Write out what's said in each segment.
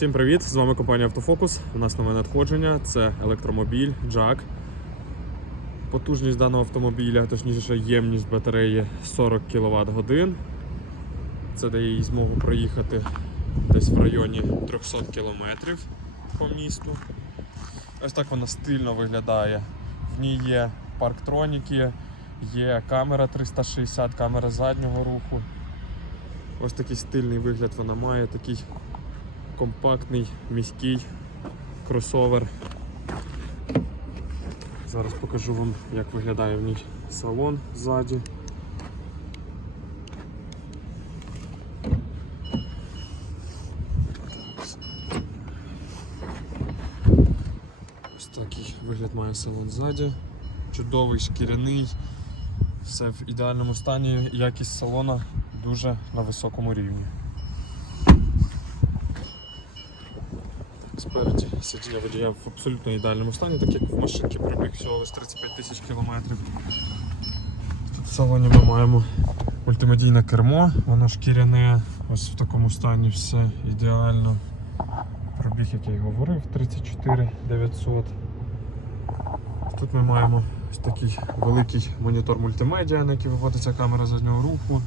Всім привіт! З вами компанія Автофокус. У нас нове надходження. Це електромобіль Jack. Потужність даного автомобіля, точніше ємність батареї 40 кВт годин. Це дає їй змогу проїхати десь в районі 300 км по місту. Ось так вона стильно виглядає. В ній є парктроніки, є камера 360, камера заднього руху. Ось такий стильний вигляд вона має, такий компактний міський кросовер. Зараз покажу вам, як виглядає в ній салон ззаді. Ось такий вигляд має салон ззаді. Чудовий, шкіряний, все в ідеальному стані, якість салона дуже на високому рівні. Спереді сидіння водія в абсолютно ідеальному стані, так як в машинці пробіг всього лише 35 тисяч кілометрів. Тут в салоні ми маємо мультимедійне кермо, воно шкіряне, ось в такому стані все ідеально. Пробіг, як я й говорив, 34 900. Тут ми маємо ось такий великий монітор мультимедіа, на який виводиться камера заднього руху.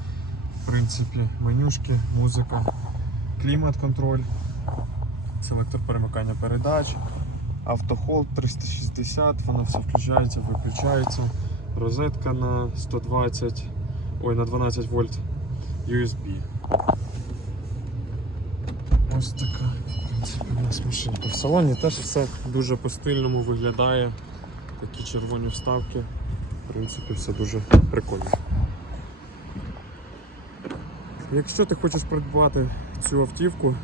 В принципі, менюшки, музика, клімат-контроль селектор перемикання передач, автохолд 360, воно все включається, виключається. Розетка на 120, ой, на 12 вольт USB. Ось така у нас машинка. В салоні теж все дуже по-стильному виглядає. Такі червоні вставки. В принципі, все дуже прикольно. Якщо ти хочеш придбати цю автівку,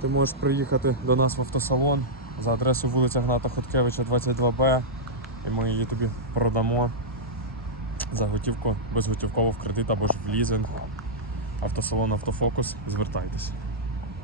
ти можеш приїхати до нас в автосалон за адресою вулиця Гната Хоткевича 22Б і ми її тобі продамо за готівку, безготівково в кредит або ж в лізинг. Автосалон Автофокус. Звертайтеся.